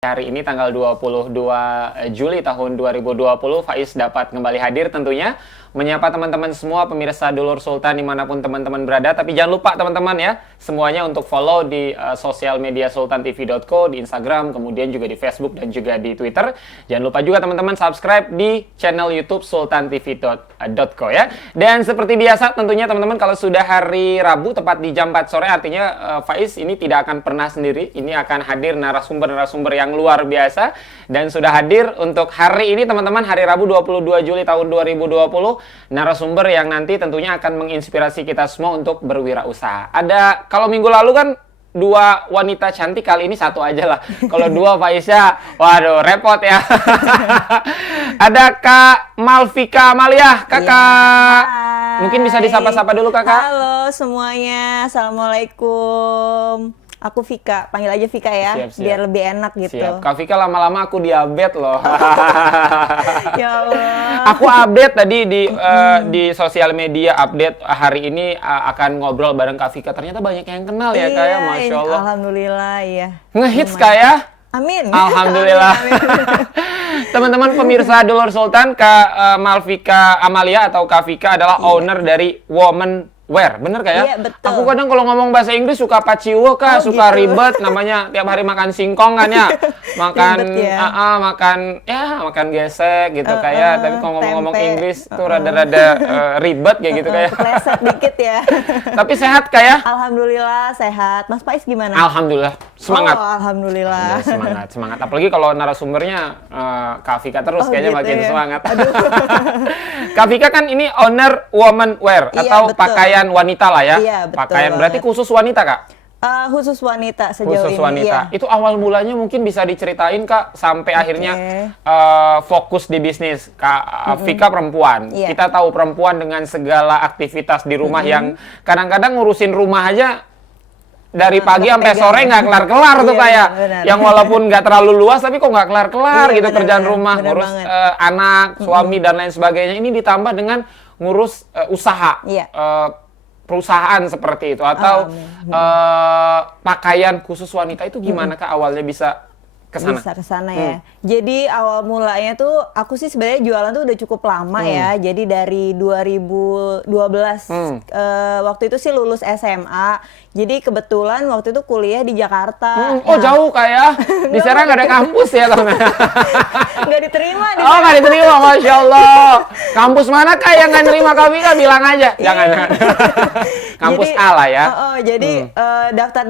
Hari ini tanggal 22 Juli tahun 2020, Faiz dapat kembali hadir tentunya menyapa teman-teman semua pemirsa Dulur Sultan dimanapun teman-teman berada. Tapi jangan lupa teman-teman ya, semuanya untuk follow di sosial media sultantv.co, di Instagram, kemudian juga di Facebook dan juga di Twitter. Jangan lupa juga teman-teman subscribe di channel YouTube sultantv.co ya. Dan seperti biasa tentunya teman-teman, kalau sudah hari Rabu tepat di jam 4 sore, artinya Faiz ini tidak akan pernah sendiri. Ini akan hadir narasumber-narasumber yang luar biasa, dan sudah hadir untuk hari ini teman-teman, hari Rabu 22 Juli tahun 2020, narasumber yang nanti tentunya akan menginspirasi kita semua untuk berwirausaha. Ada, kalau minggu lalu kan dua wanita cantik, kali ini satu aja lah. Kalau dua Faizya, waduh repot ya. Ada Kak Malvika Amalia, Kakak. Ya, mungkin bisa disapa-sapa dulu Kakak. Halo semuanya, Assalamualaikum. Aku Vika, panggil aja Vika ya, Siap. biar lebih enak gitu. Siap. Kak Vika, lama-lama aku diabetes loh. Ya Allah. Aku update tadi di sosial media, update hari ini akan ngobrol bareng Kak Vika. Ternyata banyak yang kenal ya Kak ya, Masya Allah. Alhamdulillah ya. Ngehits Kak ya? Amin. Alhamdulillah. Teman-teman pemirsa Dulur Sultan, Kak Malvika Amalia atau Kak Vika adalah owner dari Woman Wear, bener Kak ya? Iya, betul. Aku kadang kalau ngomong bahasa Inggris suka paciwo Kak, suka gitu. ribet, namanya tiap hari makan singkong kan ya. Makan, Ribet ya. makan gesek gitu Kak ya. Tapi kalau ngomong-ngomong tempe. Inggris tuh rada-rada ribet kayak gitu Kak ya. Kepleset dikit ya. Tapi sehat Kak ya? Alhamdulillah sehat. Mas Faiz gimana? Alhamdulillah, semangat. Oh, alhamdulillah. Ya, semangat. Apalagi kalau narasumbernya Kak Vika terus, kayaknya gitu makin ya. semangat. Kak Vika kan ini owner Woman Wear Iya, atau betul. pakaian wanita lah ya. Iya, betul Pakaian berarti banget. khusus wanita Kak? Khusus wanita sejauh Khusus ini. wanita. Iya. Itu awal mulanya mungkin bisa diceritain Kak, sampai akhirnya fokus di bisnis. Kak Vika perempuan. Iya. Kita tahu perempuan dengan segala aktivitas di rumah yang kadang-kadang ngurusin rumah aja dari pagi sampai sore nggak kelar-kelar tuh Iya, kayak benar. yang walaupun nggak terlalu luas tapi kok nggak kelar-kelar Iya, gitu benar, kerjaan benar, rumah, benar ngurus banget. anak, suami dan lain sebagainya. Ini ditambah dengan ngurus usaha. Iya. Perusahaan seperti itu atau pakaian khusus wanita itu gimana Kak awalnya bisa kesana? Bisa ke sana ya. Jadi awal mulanya tuh aku sih sebenarnya jualan tuh udah cukup lama ya. Jadi dari 2012 waktu itu sih lulus SMA. Jadi kebetulan waktu itu kuliah di Jakarta. Oh jauh Kak ya? Di Serang nggak ada kampus ya teman? Nggak diterima di Oh nggak diterima, Masya Allah. Kampus mana Kak yang nggak nerima Kak Vika? Bilang aja. Jangan. Kampus Jadi, A lah ya. Jadi daftar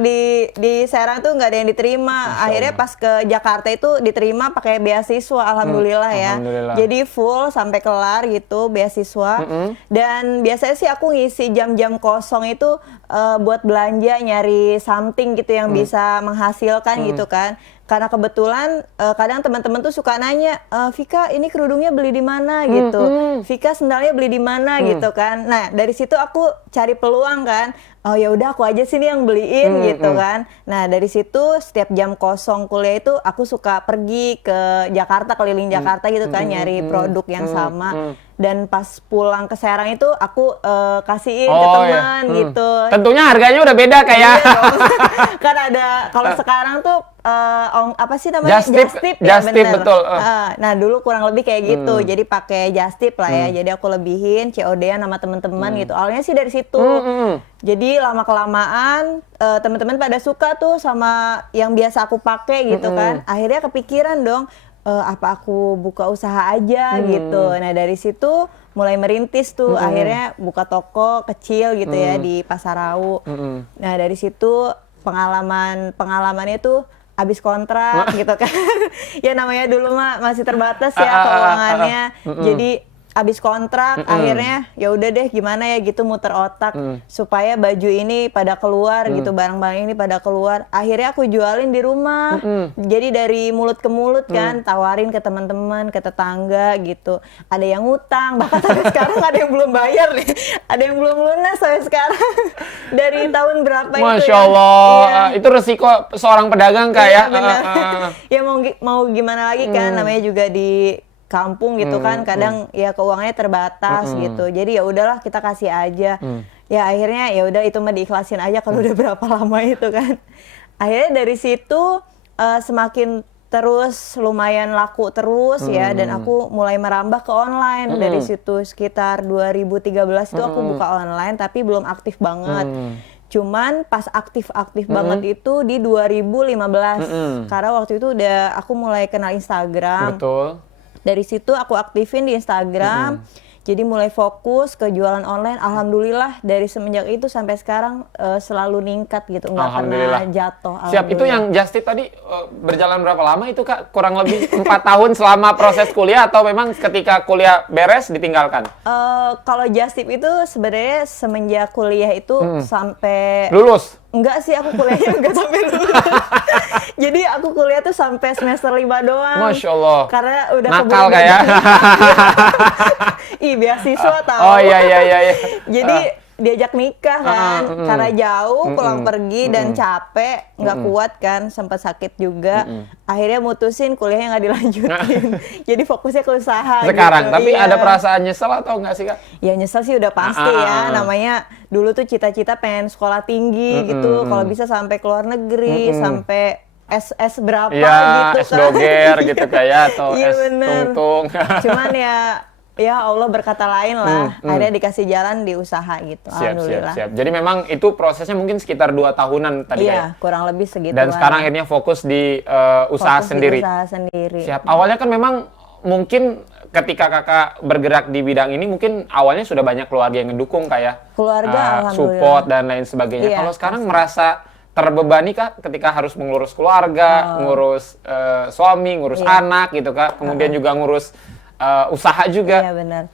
di Serang tuh nggak ada yang diterima. Akhirnya pas ke Jakarta itu diterima pakai beasiswa, alhamdulillah ya. Alhamdulillah. Jadi full sampai kelar gitu beasiswa. Dan biasanya sih aku ngisi jam-jam kosong itu buat belanja, nyari something gitu yang bisa menghasilkan gitu kan. Karena kebetulan kadang teman-teman tuh suka nanya, Vika ini kerudungnya beli di mana gitu, Vika sendalnya beli di mana gitu kan. Nah dari situ aku cari peluang kan, oh ya udah aku aja sini yang beliin gitu kan. Nah dari situ setiap jam kosong kuliah itu aku suka pergi ke Jakarta, keliling Jakarta gitu kan, nyari produk yang sama. Dan pas pulang ke Serang itu aku kasihin ke teman gitu. Tentunya harganya udah beda kayak. Iya dong. Kan ada kalau sekarang tuh apa sih namanya? Just tip, bener. betul. Nah dulu kurang lebih kayak gitu. Jadi pakai just tip lah ya. Jadi aku lebihin COD-an sama teman-teman gitu. Awalnya sih dari situ. Jadi lama kelamaan teman-teman pada suka tuh sama yang biasa aku pakai gitu kan. Akhirnya kepikiran dong, apa aku buka usaha aja gitu. Nah dari situ mulai merintis tuh, akhirnya buka toko kecil gitu ya di Pasar Rau. Nah dari situ pengalamannya tuh habis kontrak gitu kan. Ya namanya dulu mah masih terbatas ya keuangannya. Jadi abis kontrak akhirnya ya udah deh gimana ya gitu muter otak supaya baju ini pada keluar gitu, barang-barang ini pada keluar. Akhirnya aku jualin di rumah. Jadi dari mulut ke mulut kan, tawarin ke teman-teman, ke tetangga gitu. Ada yang ngutang, bahkan sampai sekarang ada yang belum bayar nih. Ada yang belum lunas sampai sekarang. Dari tahun berapa itu ya. Masya Allah, Iya. itu resiko seorang pedagang Kak ya. Ya mau gimana lagi kan, namanya juga di kampung gitu kan, kadang ya keuangannya terbatas gitu. Jadi ya udahlah kita kasih aja. Ya akhirnya ya udah itu mah diikhlasin aja kalau udah berapa lama itu kan. Akhirnya dari situ semakin terus lumayan laku terus ya, dan aku mulai merambah ke online. Dari situ sekitar 2013 itu aku buka online tapi belum aktif banget. Cuman pas aktif-aktif banget itu di 2015. Karena waktu itu udah aku mulai kenal Instagram. Betul. Dari situ aku aktifin di Instagram. Jadi mulai fokus ke jualan online. Alhamdulillah dari semenjak itu sampai sekarang selalu ningkat gitu, nggak pernah jatuh. Siap, itu yang Just Tip tadi berjalan berapa lama itu Kak? Kurang lebih 4 tahun selama proses kuliah atau memang ketika kuliah beres ditinggalkan? Kalau Just Tip itu sebenarnya semenjak kuliah itu sampai lulus? Enggak sih, aku kuliahnya enggak sampai lulus. Jadi aku kuliah tuh sampai semester 5 doang. Masya Allah. Karena udah nakal kayak. Ih, beasiswa tahu. Oh iya. Jadi diajak nikah kan, karena jauh pulang pergi dan capek, nggak kuat kan, sempat sakit juga. Akhirnya mutusin kuliahnya nggak dilanjutin. Jadi fokusnya ke usaha. Sekarang, gitu. tapi ada perasaan nyesel atau nggak sih Kak? Ya nyesel sih udah pasti ya, namanya dulu tuh cita-cita pengen sekolah tinggi gitu, kalau bisa sampai ke luar negeri, sampai S berapa gitu S doger gitu kayak atau iya, S bener. tungtung. Cuman ya Allah berkata lain lah. Akhirnya dikasih jalan di usaha gitu. Alhamdulillah. Siap. Jadi memang itu prosesnya mungkin sekitar 2 tahunan tadi Iya, kurang lebih segitu. Dan sekarang akhirnya fokus di usaha sendiri. Di usaha sendiri. Siap. Awalnya kan memang mungkin ketika Kakak bergerak di bidang ini mungkin awalnya sudah banyak keluarga yang ngedukung kayak keluarga alhamdulillah. Support dan lain sebagainya. Iya, Kalau sekarang merasa terbebani Kak ketika harus mengurus keluarga, ngurus suami, ngurus anak gitu Kak, kemudian juga ngurus usaha juga. Iya benar.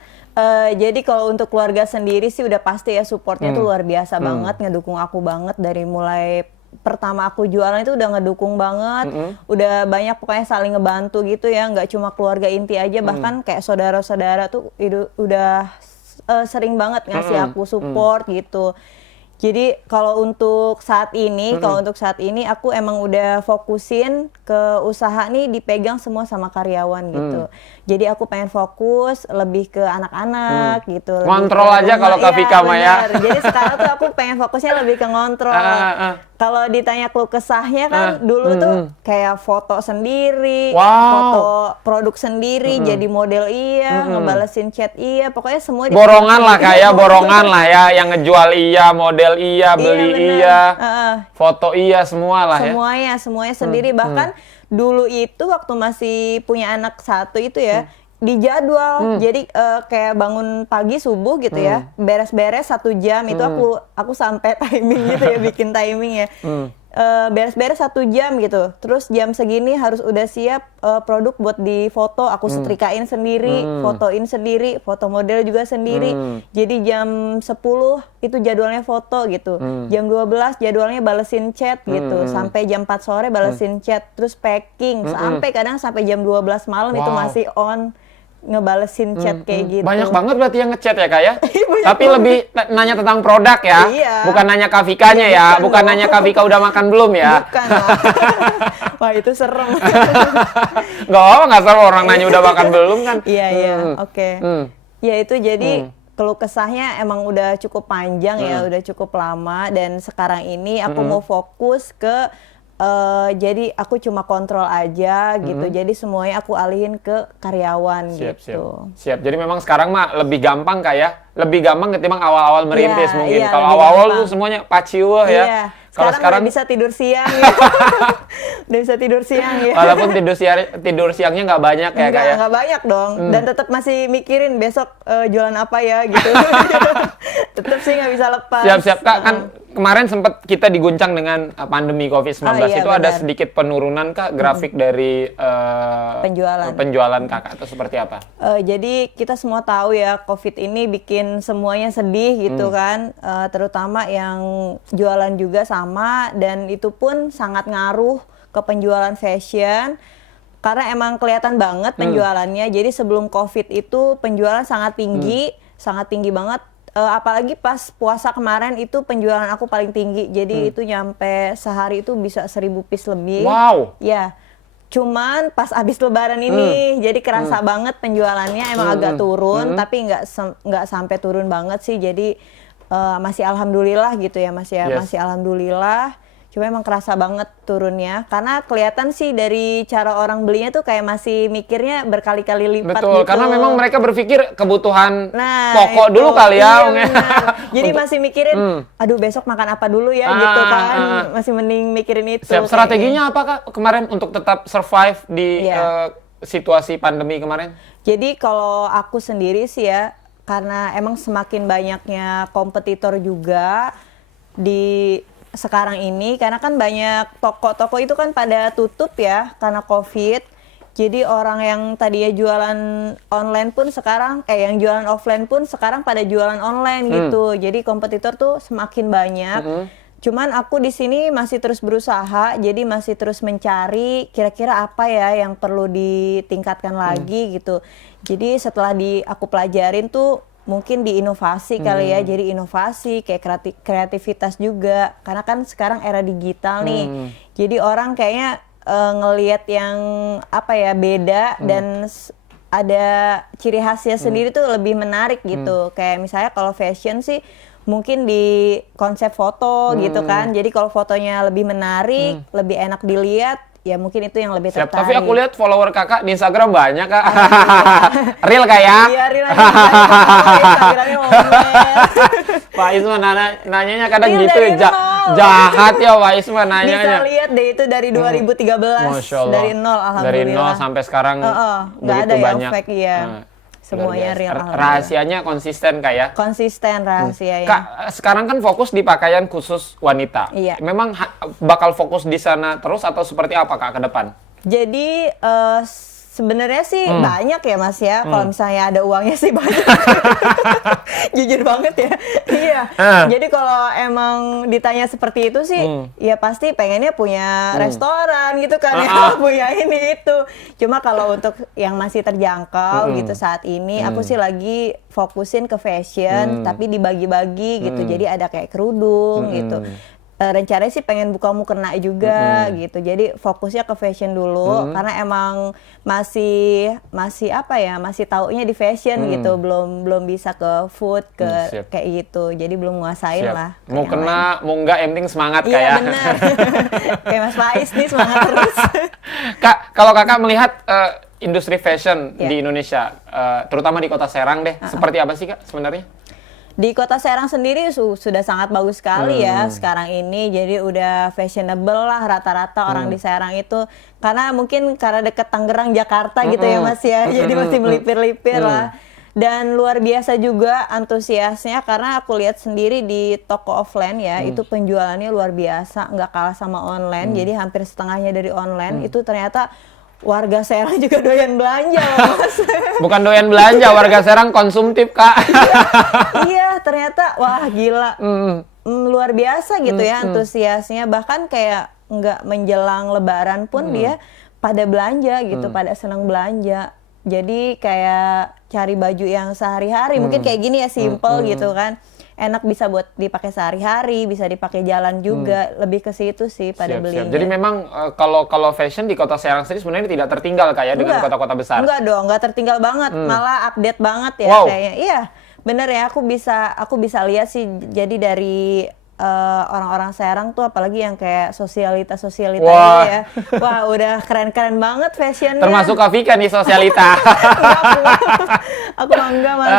Jadi kalau untuk keluarga sendiri sih udah pasti ya supportnya tuh luar biasa banget, ngedukung aku banget dari mulai pertama aku jualan itu udah ngedukung banget, udah banyak pokoknya saling ngebantu gitu ya, nggak cuma keluarga inti aja, bahkan kayak saudara-saudara tuh udah sering banget ngasih aku support gitu. Jadi kalau untuk saat ini, aku emang udah fokusin ke usaha nih dipegang semua sama karyawan gitu. Jadi aku pengen fokus lebih ke anak-anak gitu. Kontrol aja kalau Kak Vika mah ya. Jadi sekarang tuh aku pengen fokusnya lebih ke ngontrol. Kalau ditanya keluh kesahnya kan dulu tuh kayak foto sendiri, foto produk sendiri, jadi model ngebalesin chat pokoknya semua borongan lah kayak borongan lah ya, yang ngejual model beli foto semua lah ya. Semuanya sendiri. Bahkan dulu itu waktu masih punya anak satu itu ya, dijadwal. Jadi kayak bangun pagi subuh gitu ya, beres-beres 1 jam itu aku sampai timing gitu ya, bikin timing ya. Beres-beres 1 jam gitu, terus jam segini harus udah siap produk buat difoto, aku setrikain sendiri, fotoin sendiri, foto model juga sendiri. Jadi jam 10 itu jadwalnya foto gitu, jam 12 jadwalnya balesin chat gitu, sampai jam 4 sore balesin chat, terus packing, sampai kadang sampai jam 12 malam itu masih on ngebalesin chat kayak gitu. Banyak banget berarti yang ngechat ya Kak ya? Tapi lebih nanya tentang produk ya? Iya. Bukan nanya Kak Vikanya ya? Bukan nanya Kak Vika udah makan belum ya? Bukan. Wah itu serem. Nggak seru orang nanya udah makan belum kan? Iya, oke. Ya itu jadi keluh kesahnya emang udah cukup panjang ya, udah cukup lama, dan sekarang ini aku mau fokus ke jadi aku cuma kontrol aja gitu. Jadi semuanya aku alihin ke karyawan gitu. Siap. Jadi memang sekarang mah lebih gampang Kak ya? Lebih gampang ketimbang awal-awal merintis mungkin. Iya, kalau awal-awal tuh semuanya paciweh ya. Kalau sekarang udah bisa tidur siang ya. Udah bisa tidur siang ya. Walaupun tidur siangnya nggak banyak ya Kak ya? Nggak banyak dong. Dan tetap masih mikirin besok jualan apa ya gitu. Tetap sih nggak bisa lepas. Siap Kak, kan kemarin sempat kita diguncang dengan pandemi COVID-19. Itu benar. ada sedikit penurunan Kak grafik dari penjualan Kakak atau seperti apa? Jadi kita semua tahu ya, COVID ini bikin semuanya sedih gitu kan, terutama yang jualan juga sama, dan itu pun sangat ngaruh ke penjualan fashion karena emang kelihatan banget penjualannya. Jadi sebelum COVID itu penjualan sangat tinggi banget. Apalagi pas puasa kemarin itu penjualan aku paling tinggi. Jadi itu nyampe sehari itu bisa 1.000 piece lebih. Wow. Ya. Cuman pas abis lebaran ini jadi kerasa banget penjualannya emang agak turun, tapi nggak sampai turun banget sih. Jadi masih alhamdulillah gitu ya, masih alhamdulillah. Cuma emang kerasa banget turunnya, karena kelihatan sih dari cara orang belinya tuh kayak masih mikirnya berkali-kali lipat Betul, gitu. karena memang mereka berpikir kebutuhan Nah, pokok itu. dulu kali ya. Iya, benar. Jadi masih mikirin, aduh besok makan apa dulu ya gitu kan. Masih mending mikirin itu. Siap. Strateginya apa Kak kemarin untuk tetap survive di Iya. situasi pandemi kemarin? Jadi kalau aku sendiri sih ya, karena emang semakin banyaknya kompetitor juga di sekarang ini, karena kan banyak toko-toko itu kan pada tutup ya karena COVID. Jadi orang yang tadinya jualan online pun sekarang, yang jualan offline pun sekarang pada jualan online gitu. Jadi kompetitor tuh semakin banyak. Cuman aku di sini masih terus berusaha, jadi masih terus mencari kira-kira apa ya yang perlu ditingkatkan lagi gitu. Jadi setelah aku pelajarin tuh mungkin di inovasi kali ya, jadi inovasi kayak kreativitas juga, karena kan sekarang era digital nih, jadi orang kayaknya ngelihat yang apa ya beda dan ada ciri khasnya sendiri tuh lebih menarik gitu. Kayak misalnya kalau fashion sih mungkin di konsep foto gitu kan, jadi kalau fotonya lebih menarik, lebih enak dilihat, ya mungkin itu yang lebih Siap. tertarik. Tapi aku lihat follower Kakak di Instagram banyak Kak. Real Kak ya? Iya, real aja. Instagramnya ngomel. Pak Isman nanyanya kadang Real gitu dari ya. nol. Jahat ya Pak Isman Bisa nanyanya. lihat deh itu dari 2013, Masya Allah. dari nol alhamdulillah. Dari nol sampai sekarang nggak begitu ada yang banyak. fake ya. Semuanya luar biasa. real alhamdulillah. Rahasianya konsisten Kak ya? Konsisten rahasianya. Kak, sekarang kan fokus di pakaian khusus wanita. Iya. Memang bakal fokus di sana terus atau seperti apa Kak ke depan? Jadi sebenarnya sih banyak ya Mas ya. Kalau misalnya ada uangnya sih banyak. Jujur banget ya. Iya. Jadi kalau emang ditanya seperti itu sih, ya pasti pengennya punya restoran gitu kan ya, punya ini itu. Cuma kalau untuk yang masih terjangkau gitu saat ini, aku sih lagi fokusin ke fashion, tapi dibagi-bagi gitu. Jadi ada kayak kerudung gitu. Rencananya sih pengen buka mukena juga gitu. Jadi fokusnya ke fashion dulu karena emang masih apa ya, masih taunya di fashion gitu. Belum bisa ke food kayak gitu. Jadi belum nguasain lah. Mau kena, mau enggak, yang penting semangat Kak ya. Iya benar. Kayak Mas Faiz nih semangat terus. Kak, kalau Kakak melihat industri fashion di Indonesia, terutama di Kota Serang deh, seperti apa sih Kak sebenarnya? Di Kota Serang sendiri sudah sangat bagus sekali ya sekarang ini. Jadi udah fashionable lah rata-rata orang di Serang itu. Karena mungkin karena deket Tangerang, Jakarta gitu ya Mas ya. Jadi masih melipir-lipir lah. Dan luar biasa juga antusiasnya karena aku lihat sendiri di toko offline ya, itu penjualannya luar biasa, nggak kalah sama online. Jadi hampir setengahnya dari online. Itu ternyata warga Serang juga doyan belanja loh Mas. Bukan doyan belanja, warga Serang konsumtif Kak. Iya, ternyata wah gila. Luar biasa gitu ya antusiasnya. Bahkan kayak nggak menjelang lebaran pun dia pada belanja gitu, pada senang belanja. Jadi kayak cari baju yang sehari-hari, mungkin kayak gini ya simple gitu kan. Enak bisa buat dipakai sehari-hari, bisa dipakai jalan juga, lebih ke situ sih pada belinya. Jadi memang kalau fashion di Kota Serang sendiri sebenarnya tidak tertinggal kayak dengan kota-kota besar. Enggak dong, nggak tertinggal banget, malah update banget ya kayaknya. Iya, bener ya, aku bisa lihat sih. Jadi dari orang-orang Serang tuh apalagi yang kayak sosialita gitu ya. Wah, udah keren-keren banget fashionnya. Termasuk Kak Vika nih sosialita. Aku mah enggak Mas.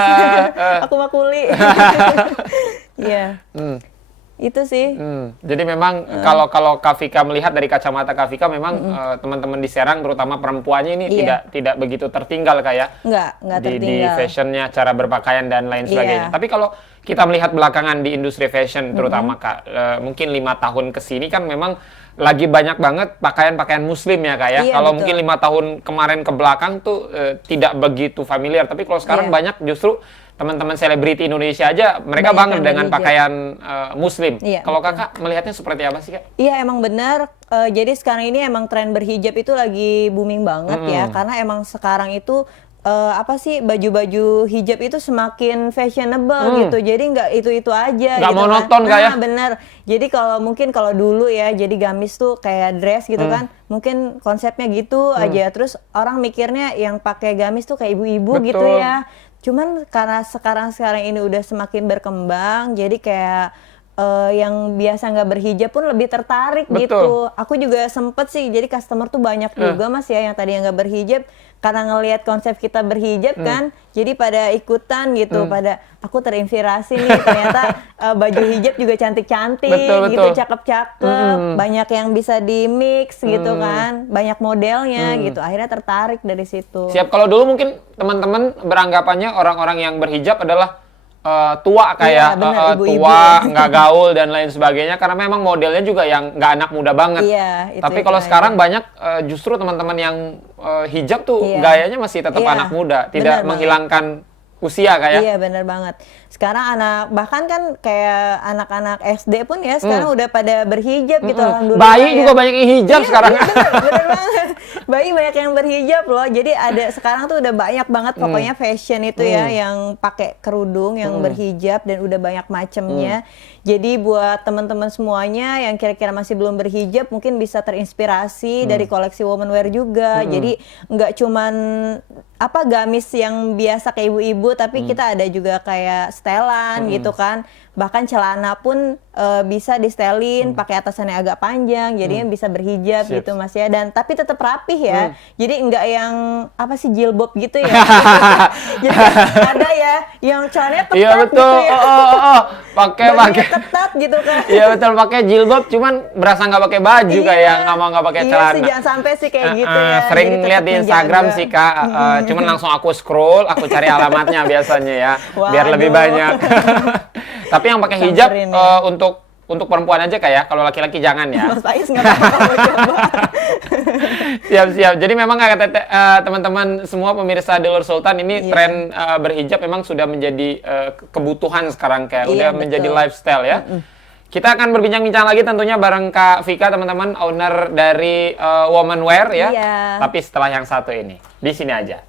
Aku mah kuli. Iya. Itu sih. Jadi memang kalau Kak Vika melihat dari kacamata Kak Vika memang teman-teman di Serang terutama perempuannya ini tidak begitu tertinggal kayak Enggak tertinggal. di fashionnya, cara berpakaian dan lain sebagainya. Tapi kalau kita melihat belakangan di industri fashion terutama Kak, mungkin 5 tahun kesini kan memang lagi banyak banget pakaian-pakaian muslim ya Kak ya. Kalau mungkin 5 tahun kemarin ke belakang tuh tidak begitu familiar, tapi kalau sekarang banyak justru teman-teman selebriti Indonesia aja mereka bangga dengan pakaian muslim. Kalau Kakak melihatnya seperti apa sih Kak? Iya emang benar. Jadi sekarang ini emang tren berhijab itu lagi booming banget ya, karena emang sekarang itu baju-baju hijab itu semakin fashionable gitu. Jadi nggak itu aja. Nggak gitu monoton kan. kayak. Nah, bener. Jadi kalau dulu ya, jadi gamis tuh kayak dress gitu kan. Mungkin konsepnya gitu aja. Terus orang mikirnya yang pakai gamis tuh kayak ibu-ibu gitu ya. Cuman karena sekarang ini udah semakin berkembang, jadi kayak yang biasa nggak berhijab pun lebih tertarik Betul. gitu. Aku juga sempet sih, jadi customer tuh banyak juga Mas ya yang tadi yang nggak berhijab, karena ngelihat konsep kita berhijab kan, jadi pada ikutan gitu, pada aku terinspirasi nih ternyata baju hijab juga cantik-cantik Betul, gitu, betul. cakep-cakep, banyak yang bisa di mix gitu kan, banyak modelnya gitu, akhirnya tertarik dari situ. Siap, kalau dulu mungkin teman-teman beranggapannya orang-orang yang berhijab adalah tua kayak Iya, benar, ibu-ibu. tua, nggak gaul dan lain sebagainya karena memang modelnya juga yang nggak anak muda banget. Iya, Tapi itu kalau aja. sekarang banyak justru teman-teman yang hijab tuh Iya. gayanya masih tetap Iya, anak muda, benar tidak banget. menghilangkan usia kayak. Iya bener banget. Sekarang bahkan kan kayak anak-anak SD pun ya sekarang udah pada berhijab gitu, alhamdulillah. Bayi ya. juga banyak yang hijab Iya, sekarang. iya, bener banget. Bayi banyak yang berhijab loh. Jadi ada sekarang tuh udah banyak banget pokoknya fashion itu ya yang pakai kerudung, yang berhijab dan udah banyak macemnya. Jadi buat teman-teman semuanya yang kira-kira masih belum berhijab mungkin bisa terinspirasi dari koleksi womanwear juga. Jadi nggak cuman gamis yang biasa kayak ibu-ibu, tapi kita ada juga kayak setelan gitu kan. Bahkan celana pun bisa di-setelin pakai atasannya agak panjang, jadinya bisa berhijab Siap. gitu Mas ya. Dan tapi tetap rapih ya. Jadi enggak yang jilbab gitu ya. Jadi ada ya yang celananya ketat Iya betul. gitu ya. Pakai Bajunya ketat gitu kan. Iya betul, pakai jilbab cuman berasa nggak pakai baju kayak nggak pakai Iya celana. sih, jangan sampai sih kayak gitu ya. Sering Jadi lihat tetap di Instagram menjaga. sih Kak, cuman langsung aku scroll, aku cari alamatnya biasanya ya, biar lebih Waduh. banyak. Tapi yang pakai hijab Samperin ya. untuk perempuan aja Kak ya, kalau laki-laki jangan ya. Mas Faiz nggak apa-apa mau coba. Siap-siap. Jadi memang teman-teman semua pemirsa Dulur Sultan ini Iya. tren berhijab memang sudah menjadi kebutuhan sekarang kayak Iya, udah betul. menjadi lifestyle ya. Kita akan berbincang-bincang lagi tentunya bareng Kak Vika teman-teman, owner dari Womanwear ya. Iya. Tapi setelah yang satu ini. Di sini aja.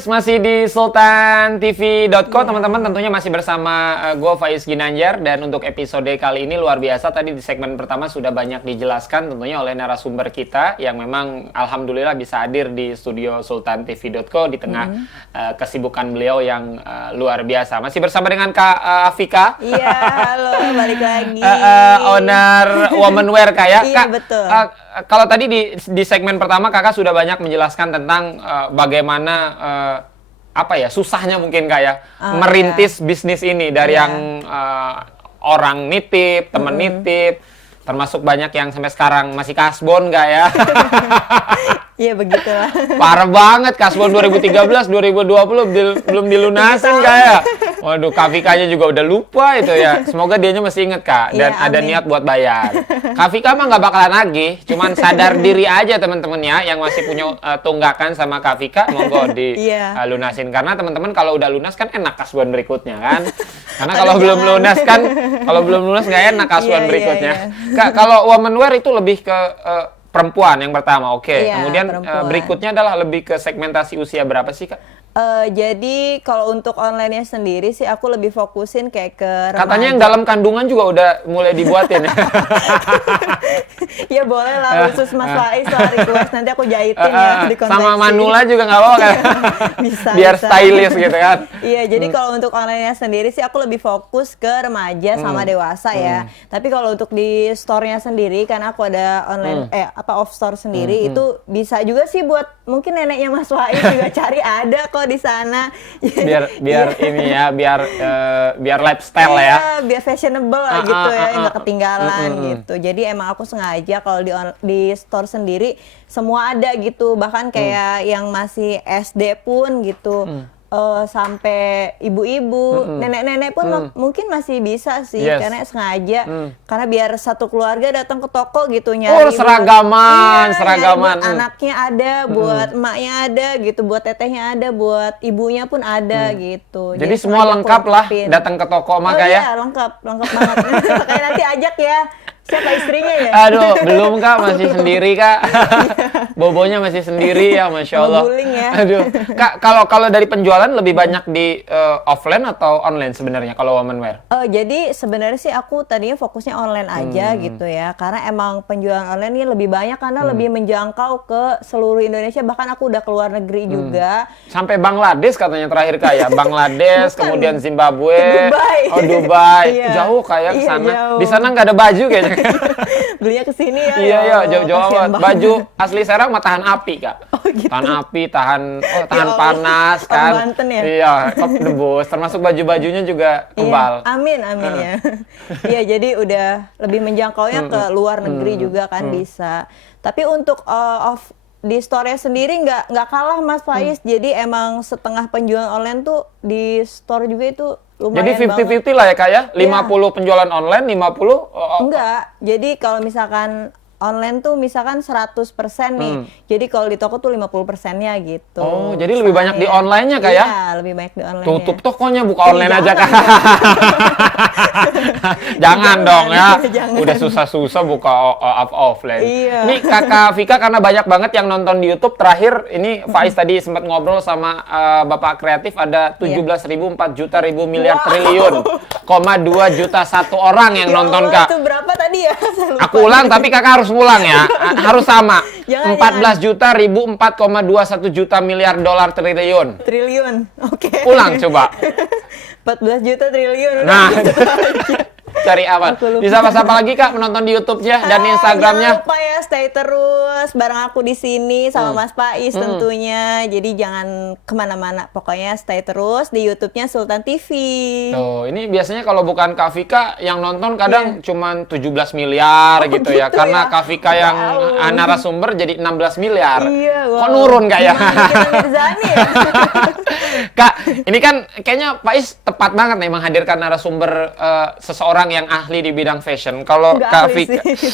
Faiz, masih di sultantv.co teman-teman, tentunya masih bersama gue Faiz Ginanjar. Dan untuk episode kali ini luar biasa, tadi di segmen pertama sudah banyak dijelaskan tentunya oleh narasumber kita yang memang alhamdulillah bisa hadir di studio sultantv.co di tengah kesibukan beliau yang luar biasa. Masih bersama dengan Kak Afika. Iya, halo, balik lagi. Owner Womanwear Kak ya. Iya, Kak, betul. Kalau tadi di segmen pertama kakak sudah banyak menjelaskan tentang bagaimana susahnya mungkin Kak ya merintis bisnis ini dari yang orang nitip, temen nitip, termasuk banyak yang sampai sekarang masih kasbon Kak ya. Iya begitulah. Parah banget, kasbon 2013, 2020 belum dilunasin Kak ya. Waduh, Kak Vika-nya juga udah lupa itu ya. Semoga dianya masih inget Kak dan Ya, ada amin. niat buat bayar. Kak Vika mah nggak bakalan nagih, cuman sadar diri aja teman-teman ya yang masih punya tunggakan sama Kak Vika, monggo dilunasin karena teman-teman kalau udah lunas kan enak kasbon berikutnya kan. Karena kalau belum lunas kan, kalau belum lunas nggak enak kasbon Iya, berikutnya. iya. Kak, kalau Womanwear itu lebih ke perempuan yang pertama, oke. Iya, Kemudian perempuan. berikutnya adalah lebih ke segmentasi usia berapa sih Kak? Jadi kalau untuk online-nya sendiri sih aku lebih fokusin kayak ke remaja. Katanya yang dalam kandungan juga udah mulai dibuatin ya. Ya boleh lah, khusus Mas Faiz lah request, nanti aku jahitin ya di konveksi. Sama Manula juga nggak apa-apa kan? Bisa, Biar bisa. stylish gitu kan. Iya, jadi kalau untuk online-nya sendiri sih aku lebih fokus ke remaja sama dewasa ya. Tapi kalau untuk di store-nya sendiri kan aku ada online off store sendiri itu bisa juga sih buat mungkin neneknya Mas Faiz juga cari ada kok di sana. biar ini ya, biar lifestyle ya. Iya, biar fashionable lah gitu ya, nggak ketinggalan gitu. Jadi emang aku sengaja kalau di store sendiri semua ada gitu. Bahkan kayak yang masih SD pun gitu. Sampai ibu-ibu, nenek-nenek pun mungkin masih bisa sih, Yes. karena sengaja, karena biar satu keluarga datang ke toko gitu nyari. Seragaman, Iya, seragaman. nyari buat anaknya ada, buat emaknya ada gitu, buat tetehnya ada, buat ibunya pun ada gitu. Jadi semua sengaja aku lengkap lah lengkapin. datang ke toko mah Kak ya. Iya, lengkap banget. Makanya nanti ajak ya. Siapa istrinya ya? Aduh, belum Kak, masih sendiri Kak. Bobonya masih sendiri ya, Masya Allah. Ngeguling ya. Aduh, Kak, kalau dari penjualan lebih banyak di offline atau online sebenarnya kalau Womanwear? Jadi sebenarnya sih aku tadinya fokusnya online aja gitu ya, karena emang penjualan online ini lebih banyak karena lebih menjangkau ke seluruh Indonesia, bahkan aku udah keluar negeri juga. Sampai Bangladesh katanya terakhir Kak ya. Bangladesh, Bukan. kemudian Zimbabwe. Dubai. Oh, Dubai. Iya. Jauh kayak ke Iya, sana. jauh. Di sana nggak ada baju kayaknya. Belinya kesini ya. Iya, ya Allah, jauh-jauh kasihan amat. banget. Baju asli Serang mah tahan api, Kak. Oh, gitu. Tahan api, tahan Allah. panas Orang kan. Banten ya? Iya, kop debus. Termasuk baju-bajunya juga tebal. Iya, amin ya. Iya, jadi udah lebih menjangkaunya ke luar negeri juga kan bisa. Tapi untuk di store-nya sendiri nggak kalah Mas Faiz. Jadi emang setengah penjualan online tuh di store juga itu lumayan Jadi banget. 50-50 lah ya Kak ya? 50 penjualan online, 50... Enggak. Jadi kalau misalkan online tuh misalkan 100% nih. Jadi kalau di toko tuh 50%-nya gitu. Oh, jadi lebih banyak di online-nya Kak ya? Iya, lebih banyak di online. Tutup tokonya, buka online aja Kak. Jangan dong ya. Jangan. Udah susah-susah buka offline. Iya. Ini Kakak Vika karena banyak banget yang nonton di YouTube. Terakhir ini Faiz tadi sempat ngobrol sama Bapak Kreatif, ada 17.000, 4 juta ribu miliar Wow. triliun, 2 juta satu orang yang Ya nonton Allah, Kak. itu berapa tadi ya? Saya lupa. Aku ulang tapi Kakak harus ngulang ya. Harus sama. Jangan, 14 juta ribu 4,21 juta miliar dolar triliun. Triliun. Oke. Ulang coba. 14 juta triliun. Udah Nah, gitu aja. cari apa? Aku lupa. Bisa apa lagi Kak menonton di YouTube-nya dan Jangan Instagram-nya? lupa ya, stay terus bareng aku di sini sama Mas Faiz tentunya. Jadi jangan kemana-mana. Pokoknya stay terus di YouTube-nya Sultan TV. Tuh, ini biasanya kalau bukan Kak Vika yang nonton kadang cuman 17 miliar gitu ya. gitu Karena ya? Kak Vika yang Wow. narasumber jadi 16 miliar. Iya, Kok wow. nurun Kak ya? Gimana kita Mirzani ya? Kak, ini kan kayaknya Faiz tepat banget nih menghadirkan narasumber seseorang yang ahli di bidang fashion. Kalau Nggak Kak ahli Vika sih.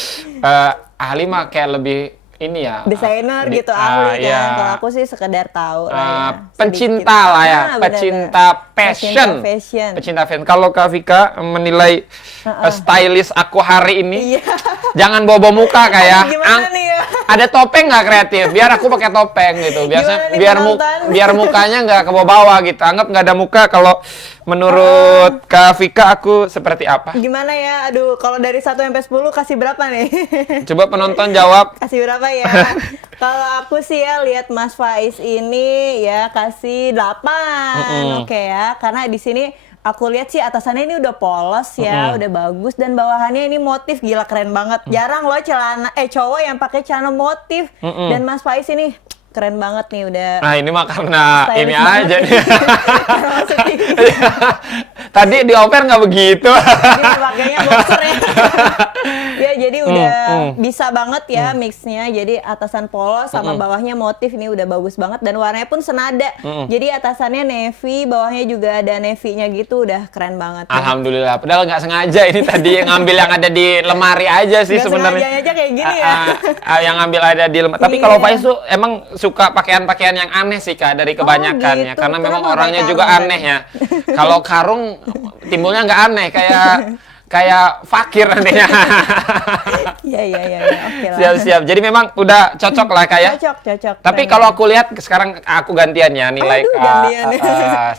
ahli mah kayak lebih ini ya. Desainer gitu ahli iya. kan. Kalau aku sih sekedar tahu lah ya. Pencinta sedikit. lah ya, benar-benar. pecinta fashion. Pecinta fashion. Pecinta fashion. Kalau Kak Vika menilai stylist aku hari ini, Iya. jangan bobo muka kayak Gimana nih ya? ada topeng nggak kreatif? Biar aku pakai topeng gitu. Gimana nih penonton? Biar mukanya nggak ke bawah gitu. Anggap nggak ada muka. Kalau menurut Kak Vika aku seperti apa? Gimana ya? Aduh, kalau dari 1 sampai 10 kasih berapa nih? Coba penonton jawab. Kasih berapa ya? Kalau aku sih ya lihat Mas Faiz ini ya kasih 8. Oke ya. Karena di sini aku lihat sih atasannya ini udah polos ya, udah bagus, dan bawahannya ini motif gila keren banget. Jarang loh cowok yang pakai celana motif. Dan Mas Faiz ini keren banget nih udah. Nah, ini mah karena stylish ini banget aja nih. nih. Masuk TV. Tadi di oper nggak begitu. Jadi pakainya boxer ya. Ya jadi udah bisa banget ya mixnya. Jadi atasan polos sama bawahnya motif ini udah bagus banget, dan warnanya pun senada. Jadi atasannya navy, bawahnya juga ada navy-nya gitu, udah keren banget. Ya. Alhamdulillah. Padahal nggak sengaja ini tadi yang ngambil yang ada di lemari aja sih Nggak sebenarnya. sengaja aja kayak gini ya. Yang ngambil ada di lemari. Tapi Iya. kalau Faiz tuh emang suka pakaian-pakaian yang aneh sih Kak dari kebanyakannya. gitu. Karena memang Kenapa orangnya pakai juga karung aneh ya. Kalau karung timbulnya nggak aneh kayak fakir nantinya. Iya, oke lah. Siap-siap. Jadi memang udah cocok lah Kak ya. Cocok. Tapi keren. kalau aku lihat sekarang aku gantian ya nilai Aduh, Kak. gantian.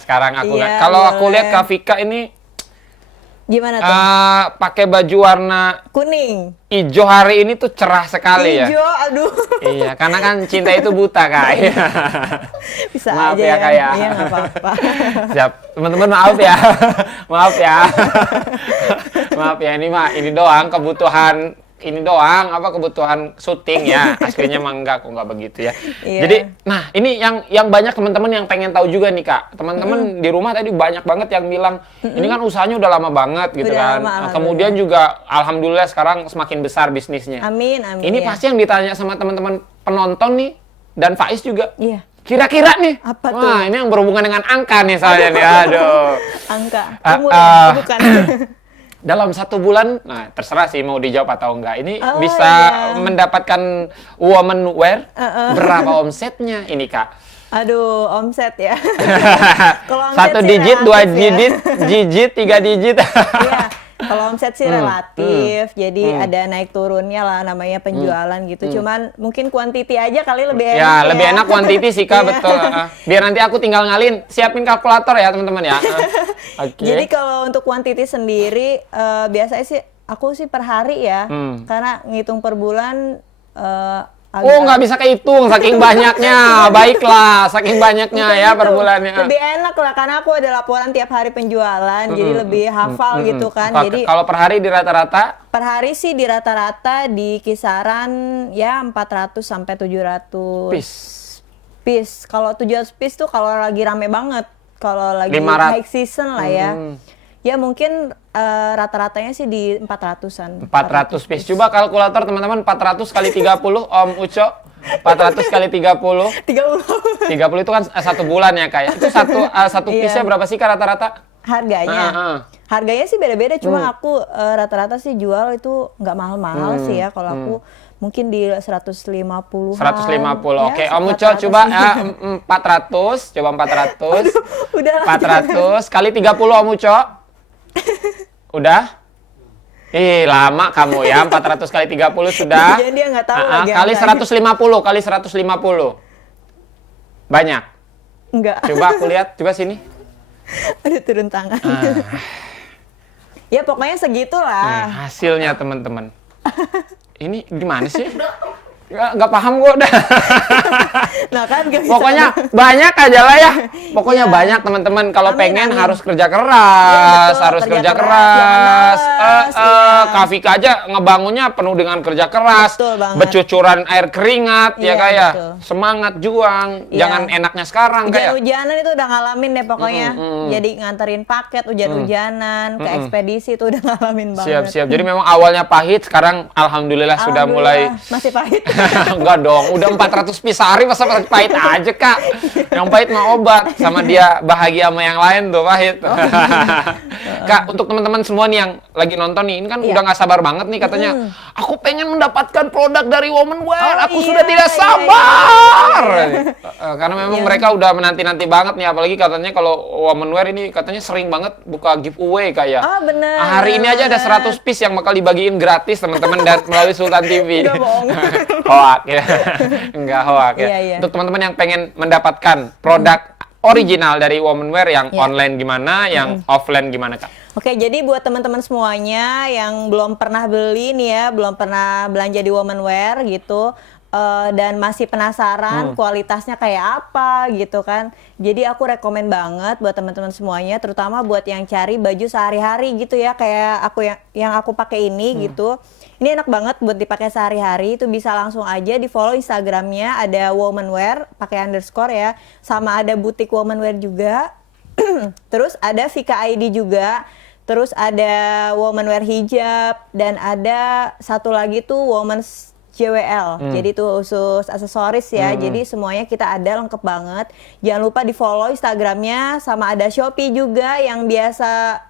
Sekarang aku Iya, kalau aku boleh. lihat Kak Vika ini Gimana tuh? pakai baju warna Kuning. hijau hari ini tuh cerah sekali ya. Hijau, aduh. Iya, karena kan cinta itu buta Kak. Bisa Maaf aja ya, Kak, ya. Iya, nggak apa-apa. Siap, teman-teman maaf ya, maaf ya, maaf ya ini doang kebutuhan kebutuhan syuting ya. Aslinya mah enggak, kok enggak begitu ya. Iya. Jadi, nah ini yang banyak teman-teman yang pengen tahu juga nih Kak. Teman-teman di rumah tadi banyak banget yang bilang ini kan usahanya udah lama banget gitu Udah kan. lama, alhamdulillah. Kemudian juga alhamdulillah sekarang semakin besar bisnisnya. Amin. Ini ya. pasti yang ditanya sama teman-teman penonton nih dan Faiz juga. Iya. Kira-kira nih, Apa tuh? wah ini yang berhubungan dengan angka nih saya nih, aduh. Angka. Ah, Umur ah. bukan. Dalam 1 bulan, nah terserah sih mau dijawab atau enggak. Ini Oh, bisa iya. mendapatkan woman wear, berapa omsetnya ini Kak? Aduh, omset ya. Kalau omset 1 sih digit, 2 relatif ya. digit, 3 digit. Iya. Kalau omset sih relatif, jadi ada naik turunnya lah namanya penjualan gitu. Cuman mungkin quantity aja kali lebih enak Ya, lebih enak quantity sih Kak, Iya. betul. Biar nanti aku tinggal ngalin, siapin kalkulator ya teman-teman ya. Oke. Jadi kalau untuk quantity sendiri, biasanya sih aku sih per hari ya, karena ngitung per bulan Oh, nggak bisa kehitung, saking banyaknya. Baiklah, saking banyaknya bukan ya gitu. per bulannya. Lebih enak lah karena aku ada laporan tiap hari penjualan, jadi lebih hafal gitu kan. Jadi Kalau per hari di rata-rata, per hari sih di rata-rata di kisaran ya 400 sampai 700 piece. Kalau 700 piece tuh kalau lagi rame banget. Kalau lagi 500. high season lah ya. Ya mungkin rata-ratanya sih di 400-an. 400 piece. Coba kalkulator teman-teman, 400 kali 30, Om Uco. 400 kali 30. 30 30 itu kan 1 bulan ya Kak ya. Itu satu Iya. piece-nya berapa sih Kak rata-rata? harganya. Harganya sih beda-beda, cuma aku rata-rata sih jual itu nggak mahal-mahal sih ya. Kalau aku mungkin di 150-an. 150. ya, Oke, Om Uco 400 coba sih. 400. Coba 400. Udah lah. 400 kali 30 Om Uco. Udah? Ih, lama kamu ya. 400 kali 30 sudah. Jadi dia nggak tahu lagi Kali angkanya. 150, kali 150. Banyak. Enggak. Coba aku lihat, coba sini. Aduh, turun tangan. Ya pokoknya segitulah. Hasilnya teman-teman. Ini gimana sih? Nggak paham gue dah. Nah kan nggak bisa. Pokoknya banyak aja lah ya. Pokoknya Iya. banyak teman-teman. Kalau Amin, pengen amin. harus kerja keras, Iya, betul, harus kerja kerja keras, keras. jangan malas, iya. Kak Vika aja ngebangunnya penuh dengan kerja keras, Betul banget. becucuran air keringat ya Iya, kayak betul. semangat juang. Iya. Jangan enaknya sekarang kayak. Hujan-hujanan itu udah ngalamin deh pokoknya. Jadi nganterin paket hujan-hujanan ke ekspedisi itu udah ngalamin banget. Siap-siap. Jadi memang awalnya pahit, sekarang alhamdulillah sudah mulai. Alhamdulillah, masih pahit. Enggak dong, udah 400 piece sehari masa pahit aja Kak. Yang pahit mah obat, sama dia bahagia sama yang lain tuh pahit. Kak, untuk teman-teman semua nih yang lagi nonton nih, ini kan Iya. udah nggak sabar banget nih katanya. Aku pengen mendapatkan produk dari Womanwear, aku iya, sudah tidak iya, sabar. iya. Karena memang Iya. mereka udah menanti-nanti banget nih, apalagi katanya kalau Womanwear ini katanya sering banget buka giveaway kayak. Oh, bener. Hari ini aja ada 100 piece yang bakal dibagiin gratis teman-teman dan melalui Sultan TV. Nggak bohong. Hoak ya. Enggak hoak ya. Iya, iya. Untuk teman-teman yang pengen mendapatkan produk original dari Womanwear yang Iya. online gimana, yang offline gimana, Kak? Oke, jadi buat teman-teman semuanya yang belum pernah beli nih ya, belum pernah belanja di Womanwear gitu, dan masih penasaran kualitasnya kayak apa gitu kan. Jadi aku rekomen banget buat teman-teman semuanya, terutama buat yang cari baju sehari-hari gitu ya, kayak aku yang aku pakai ini gitu. Ini enak banget buat dipakai sehari-hari, itu bisa langsung aja di follow Instagramnya, ada Womanwear, pakai underscore ya, sama ada butik Womanwear juga. Terus ada Vika ID juga, terus ada Womanwear hijab, dan ada satu lagi tuh Women's JWL. Jadi itu khusus aksesoris ya. Jadi semuanya kita ada lengkap banget. Jangan lupa di follow Instagramnya, sama ada Shopee juga yang biasa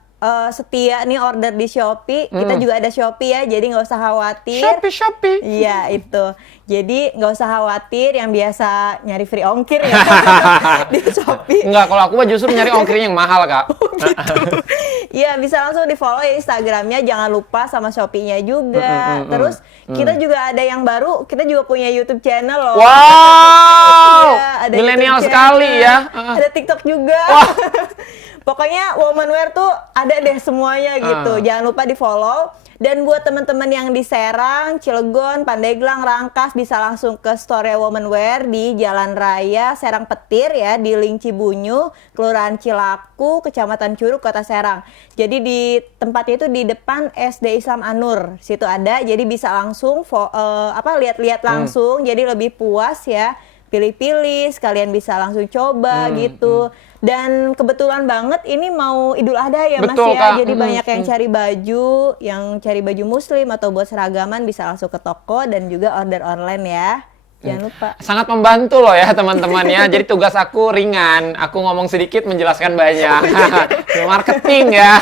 setia nih order di Shopee. Kita juga ada Shopee ya, jadi nggak usah khawatir. Shopee. Iya itu. Jadi nggak usah khawatir yang biasa nyari free ongkir ya di Shopee. Enggak, kalau aku mah justru nyari ongkir yang mahal, Kak. Iya, bisa langsung di follow ya Instagramnya, jangan lupa sama Shopee-nya juga. Terus kita juga ada yang baru, kita juga punya YouTube channel loh. Wow, Iya, ada milenial YouTube sekali channel, ya. Ada TikTok juga. Wah. Pokoknya Womanwear tuh ada deh semuanya gitu. Jangan lupa di follow. Dan buat teman-teman yang di Serang, Cilegon, Pandeglang, Rangkas bisa langsung ke store Womanwear di Jalan Raya Serang Petir ya, di Ling Cibunyu, Kelurahan Cilaku, Kecamatan Curug, Kota Serang. Jadi di tempatnya itu di depan SD Islam Anur. Situ ada, jadi bisa langsung lihat-lihat langsung, jadi lebih puas ya. Pilih-pilih, sekalian bisa langsung coba gitu. Dan kebetulan banget ini mau Idul Adha ya Mas Betul, ya. Kak. Jadi banyak yang cari baju muslim atau buat seragaman bisa langsung ke toko dan juga order online ya. Jangan lupa. Sangat membantu loh ya teman-teman ya. Jadi tugas aku ringan, aku ngomong sedikit menjelaskan banyak. Marketing ya.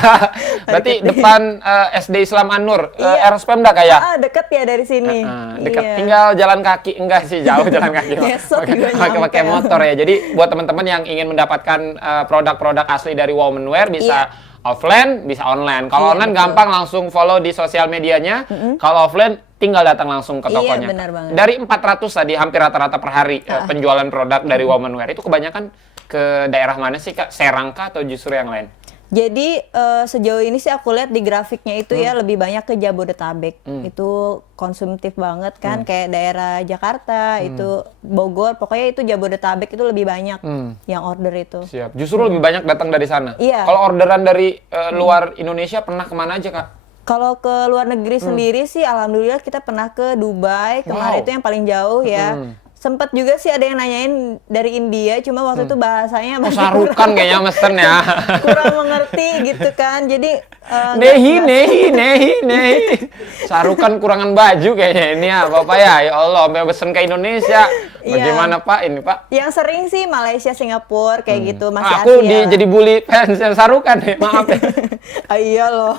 Berarti depan SD Islam Anur, Iya. Eros Pemda kayak. Deket ya dari sini. Dekat, Iya. tinggal jalan kaki, enggak sih jauh jalan kaki. Besok juga Pakai nyampe. motor ya. Jadi buat teman-teman yang ingin mendapatkan produk-produk asli dari Womanwear bisa offline, bisa online. Kalau Iya, online betul. gampang, langsung follow di sosial medianya. Kalau offline tinggal datang langsung ke Iya, tokonya. benar banget. Dari 400 tadi hampir rata-rata per hari penjualan produk dari Womanwear itu kebanyakan ke daerah mana sih, Kak? Serang kah atau justru yang lain? Jadi sejauh ini sih aku lihat di grafiknya itu ya lebih banyak ke Jabodetabek. Itu konsumtif banget kan, kayak daerah Jakarta, itu Bogor, pokoknya itu Jabodetabek itu lebih banyak yang order itu. Siap. Justru lebih banyak datang dari sana. Iya. Kalau orderan dari luar Indonesia pernah kemana aja, Kak? Kalau ke luar negeri sendiri sih, alhamdulillah kita pernah ke Dubai, kemarin Wow. itu yang paling jauh ya. Sempet juga sih ada yang nanyain dari India, cuma waktu itu bahasanya Oh, masih sarukan kayaknya mesen ya. kurang mengerti gitu kan. Jadi Nehi. Sarukan kurangan baju kayaknya ini ya, Bapak ya. Ya Allah, sampai pesen ke Indonesia. Iya. Bagaimana, Pak? Ini, Pak. yang sering sih Malaysia, Singapura kayak gitu, masih Aku Asia. jadi bully fans yang sarukan nih, maaf ya. Ah, iya loh.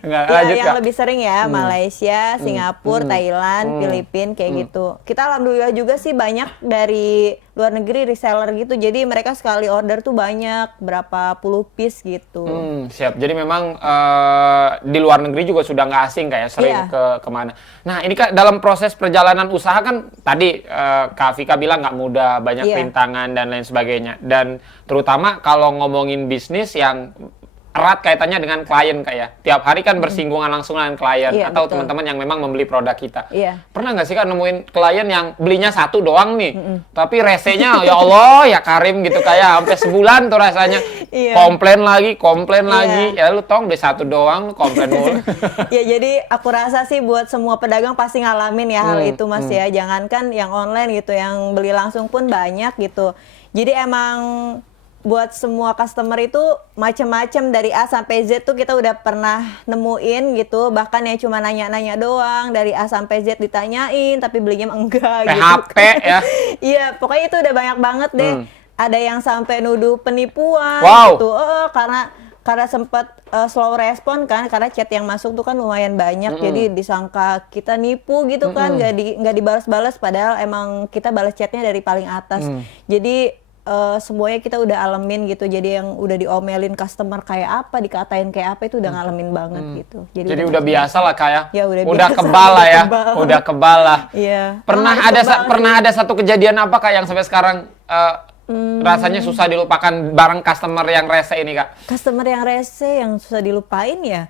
Enggak, Ya, lanjut, yang Kak. lebih sering ya Malaysia, Singapura, Thailand, Filipina kayak gitu. Kita alhamdulillah juga sih banyak dari luar negeri reseller gitu. Jadi mereka sekali order tuh banyak, berapa puluh piece gitu. Siap. Jadi memang di luar negeri juga sudah nggak asing kayak sering Iya. kemana. Nah ini Kak, dalam proses perjalanan usaha kan tadi Kak Vika bilang nggak mudah, banyak Iya. rintangan dan lain sebagainya. Dan terutama kalau ngomongin bisnis yang erat kaitannya dengan klien Kak ya. Tiap hari kan bersinggungan langsung dengan klien Iya, atau betul. teman-teman yang memang membeli produk kita. Iya. Pernah nggak sih Kak nemuin klien yang belinya satu doang nih, tapi resenya ya Allah ya Karim gitu kayak sampai sebulan tuh rasanya. Iya. Komplain lagi, Iya. ya lu tong beli satu doang lu komplain mulu. Ya jadi aku rasa sih buat semua pedagang pasti ngalamin ya hal itu Mas ya. Jangankan yang online gitu, yang beli langsung pun banyak gitu. Jadi emang buat semua customer itu macam-macam dari A sampai Z tuh kita udah pernah nemuin gitu. Bahkan yang cuma nanya-nanya doang, dari A sampai Z ditanyain tapi belinya enggak gitu. PHP ya. Iya, pokoknya itu udah banyak banget deh. Ada yang sampai nuduh penipuan Wow. gitu. Karena karena sempat slow respon kan, karena chat yang masuk tuh kan lumayan banyak, jadi disangka kita nipu gitu kan, nggak dibalas-balas, padahal emang kita balas chatnya dari paling atas. Jadi semuanya kita udah alamin gitu, jadi yang udah diomelin customer kayak apa, dikatain kayak apa, itu udah ngalamin banget gitu. Jadi udah biasa lah kayak, ya, udah biasa, kebal lah ya, kebal. udah kebal lah. Iya. Pernah ada satu kejadian apa Kak yang sampai sekarang rasanya susah dilupakan bareng customer yang rese ini Kak? Customer yang rese yang susah dilupain ya,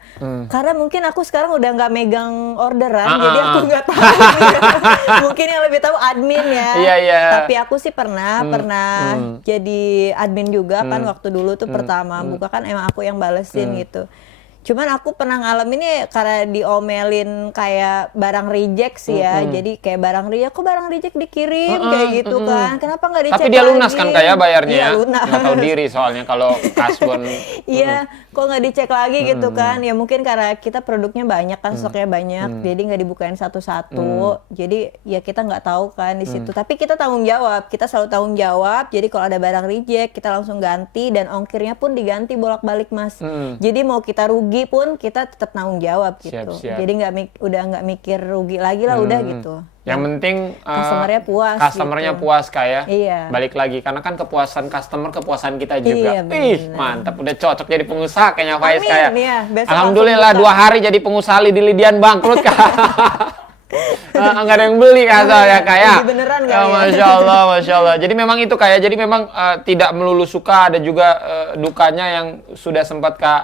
karena mungkin aku sekarang udah nggak megang orderan, jadi aku nggak tahu. Mungkin yang lebih tahu admin ya. Iya. Tapi aku sih pernah jadi admin juga kan, waktu dulu tuh pertama buka kan emang aku yang balesin gitu. Cuman aku pernah ngalamin nih karena diomelin kayak barang reject sih ya. Jadi kayak barang reject, kok barang reject dikirim kayak gitu kan. Kenapa nggak dicek Tapi dia lunas lagi? kan kayak bayarnya Iya, ya? lunas. Nggak tahu diri soalnya kalau kasbon. Iya, kok nggak dicek lagi gitu kan? Ya mungkin karena kita produknya banyak kan, stoknya banyak, jadi nggak dibukain satu-satu. Jadi ya kita nggak tahu kan di situ. Tapi kita tanggung jawab, kita selalu tanggung jawab. Jadi kalau ada barang reject, kita langsung ganti dan ongkirnya pun diganti bolak-balik Mas. Jadi mau kita rugi pun kita tetap tanggung jawab gitu. Siap. Jadi udah nggak mikir rugi lagi lah, udah gitu. Yang penting customer-nya puas. Customer-nya gitu. puas kayak. Iya. Balik lagi karena kan kepuasan customer kepuasan kita juga. Iya, bener. Mantap, udah cocok jadi pengusaha kayaknya Faiz Amin, kayak. iya. Besok Alhamdulillah langsung buka. 2 hari jadi pengusaha lidi-lidian bangkrut Kak. Nggak ada yang beli Kak ya kayak. Beneran Ya, kali Masya ya. Allah, Masya Allah. Jadi memang itu kayak, jadi memang tidak melulu suka, ada juga dukanya yang sudah sempat Kak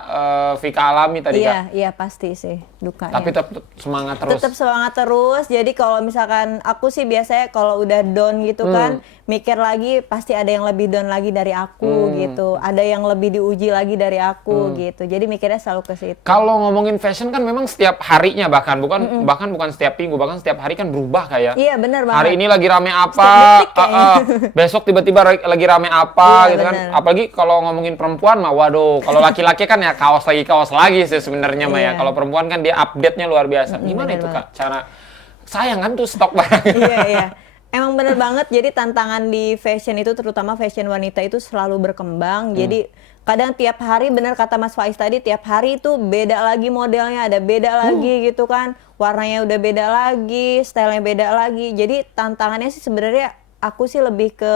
Vika alami tadi Kak. Iya pasti sih dukanya. Tapi tetap semangat terus. Tetap semangat terus. Jadi kalau misalkan aku sih biasanya kalau udah down gitu kan, mikir lagi pasti ada yang lebih down lagi dari aku gitu. Ada yang lebih diuji lagi dari aku gitu. Jadi mikirnya selalu ke situ. Kalau ngomongin fashion kan memang setiap harinya bahkan bukan setiap minggu, bahkan setiap hari kan berubah kayak. Iya benar banget. Hari ini lagi rame apa, Setiap detik kayaknya. besok tiba-tiba lagi rame apa Iya, gitu kan. benar. Apalagi kalau ngomongin perempuan mah waduh, kalau laki-laki kan ya kaos lagi sih sebenarnya mah ya. Iya. Kalau perempuan kan dia update-nya luar biasa. Gimana benar itu banget. Kak? Cara sayang kan tuh stok barang. Iya. Emang bener banget, jadi tantangan di fashion itu, terutama fashion wanita itu selalu berkembang. Jadi kadang tiap hari, bener kata Mas Faiz tadi, tiap hari itu beda lagi modelnya, ada beda lagi gitu kan. Warnanya udah beda lagi, stylenya beda lagi. Jadi tantangannya sih sebenarnya aku sih lebih ke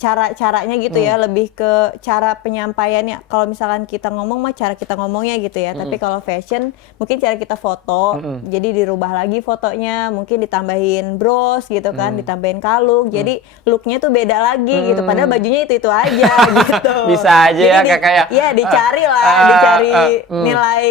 cara-caranya gitu ya, lebih ke cara penyampaiannya. Kalau misalkan kita ngomong mah cara kita ngomongnya gitu ya, tapi kalau fashion mungkin cara kita foto, jadi dirubah lagi fotonya, mungkin ditambahin bros gitu kan, ditambahin kalung, jadi looknya tuh beda lagi gitu, padahal bajunya itu aja gitu. Bisa aja ya Kak kayak. Iya dicari lah, dicari nilai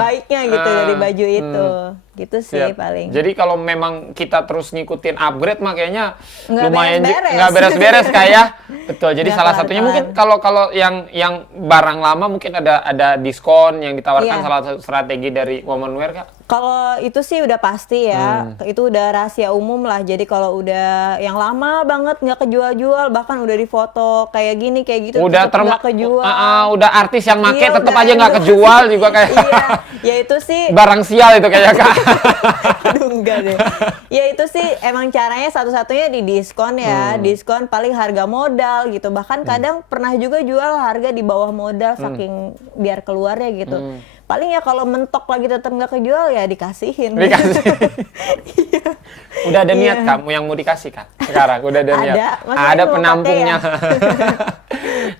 baiknya gitu dari baju itu. Gitu sih Siap. paling. Jadi kalau memang kita terus ngikutin upgrade mah kayaknya Nggak lumayan beres-beres. nggak beres-beres kayak. Betul. Jadi Nggak salah satunya mungkin kelar-kelar. kalau yang barang lama mungkin ada diskon yang ditawarkan, Iya. salah satu strategi dari Womanwear Kak. Kalau itu sih udah pasti ya, itu udah rahasia umum lah. Jadi kalau udah yang lama banget nggak kejual-jual, bahkan udah difoto kayak gini kayak gitu, Udah tetep nggak kejual. udah artis yang make Iya, tetap udah aja nggak endorse. kejual juga kayak. Iya, ya itu sih. Barang sial itu kayak Kak. Aduh enggak deh. Ya itu sih emang caranya satu-satunya di diskon ya. Diskon paling harga modal gitu. Bahkan kadang pernah juga jual harga di bawah modal saking biar keluarnya gitu. Paling ya kalau mentok lagi tetap nggak kejual ya dikasihin. Dikasih. Iya. Udah ada niat Iya. kamu yang mau dikasih Kak sekarang? Udah ada niat? Ada, makanya Ada itu mau penampungnya. pakai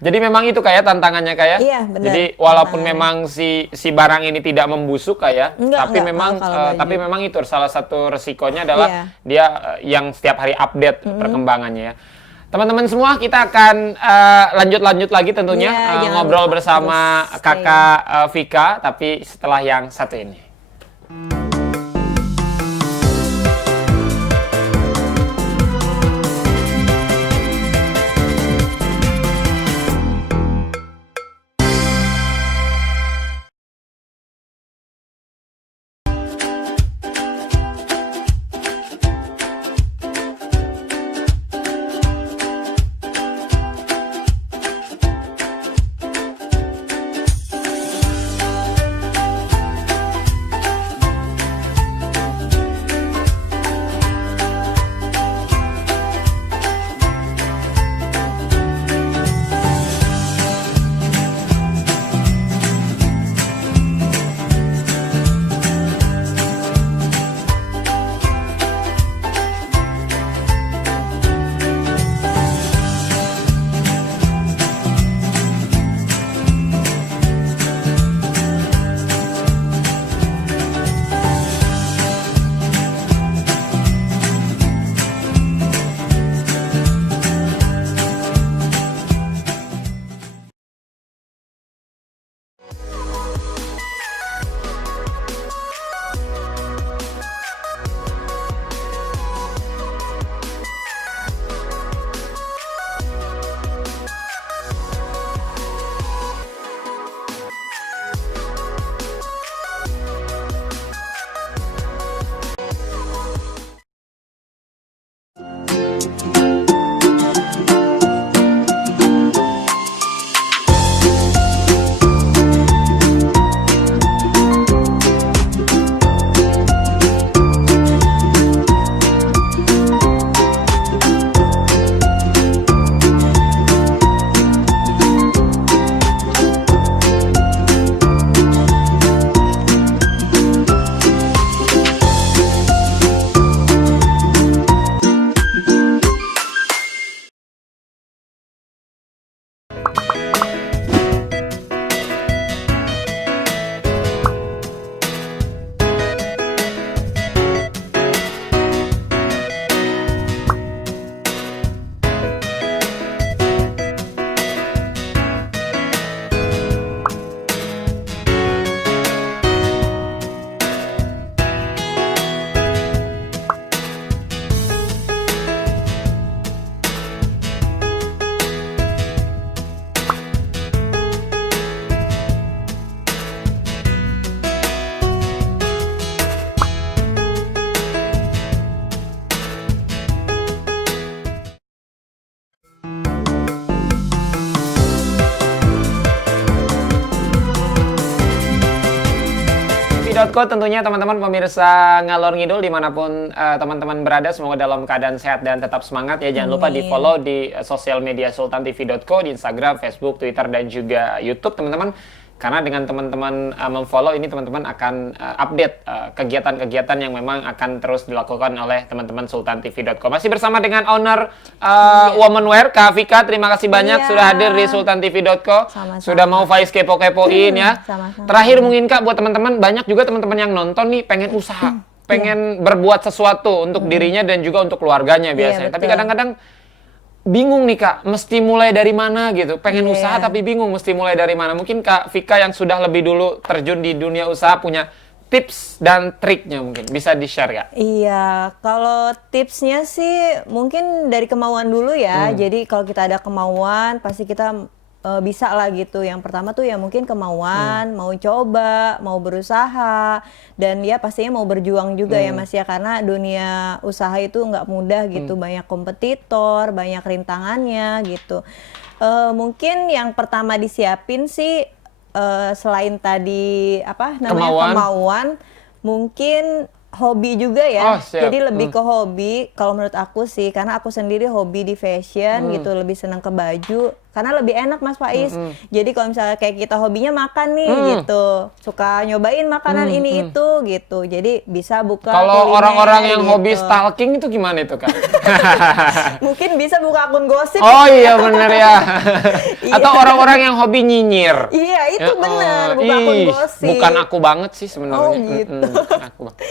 Jadi memang itu kayak tantangannya kayak. Iya, benar. Jadi walaupun Tantangannya. memang si barang ini tidak membusuk kayak, tapi Enggak, memang kalau baju. tapi memang itu salah satu resikonya adalah Iya. dia yang setiap hari update perkembangannya ya. Teman-teman semua, kita akan lanjut lagi tentunya Iya, jangan ngobrol lupa bersama terus stay. Kakak Vika, tapi setelah yang satu ini. tvtv.co tentunya teman-teman pemirsa ngalor ngidul dimanapun teman-teman berada, semoga dalam keadaan sehat dan tetap semangat ya. Jangan lupa di follow di sosial media sultantv.co di Instagram, Facebook, Twitter dan juga YouTube teman-teman. Karena dengan teman-teman memfollow ini teman-teman akan update kegiatan-kegiatan yang memang akan terus dilakukan oleh teman-teman sultantv.co. Masih bersama dengan owner Womanwear, Kak Vika. Terima kasih banyak sudah hadir di sultantv.co. Sudah mau Faiz kepo-kepoin ya. Sama-sama. Terakhir mungkin Kak buat teman-teman, banyak juga teman-teman yang nonton nih pengen usaha, pengen berbuat sesuatu untuk dirinya dan juga untuk keluarganya biasanya. Tapi kadang-kadang bingung nih Kak, mesti mulai dari mana gitu. Pengen usaha tapi bingung mesti mulai dari mana. Mungkin Kak Vika yang sudah lebih dulu terjun di dunia usaha punya tips dan triknya mungkin. Bisa di-share Kak? Iya, kalau tipsnya sih mungkin dari kemauan dulu ya. Jadi kalau kita ada kemauan, pasti kita bisa lah gitu. Yang pertama tuh ya mungkin kemauan, mau coba, mau berusaha, dan ya pastinya mau berjuang juga ya Mas ya, karena dunia usaha itu nggak mudah gitu, banyak kompetitor, banyak rintangannya gitu. Mungkin yang pertama disiapin sih selain tadi apa namanya kemauan, mungkin hobi juga ya. Jadi lebih ke hobi kalau menurut aku sih, karena aku sendiri hobi di fashion gitu, lebih senang ke baju karena lebih enak Mas Faiz. Jadi kalau misalnya kayak kita hobinya makan nih gitu, suka nyobain makanan ini itu gitu, jadi bisa buka kalau orang-orang yang gitu. hobi stalking itu gimana itu Kak? Mungkin bisa buka akun gosip. Oh iya bener ya. Atau orang-orang yang hobi nyinyir. Iya itu bener, buka akun gosip. Bukan aku banget sih sebenarnya. Oh gitu. Aku banget.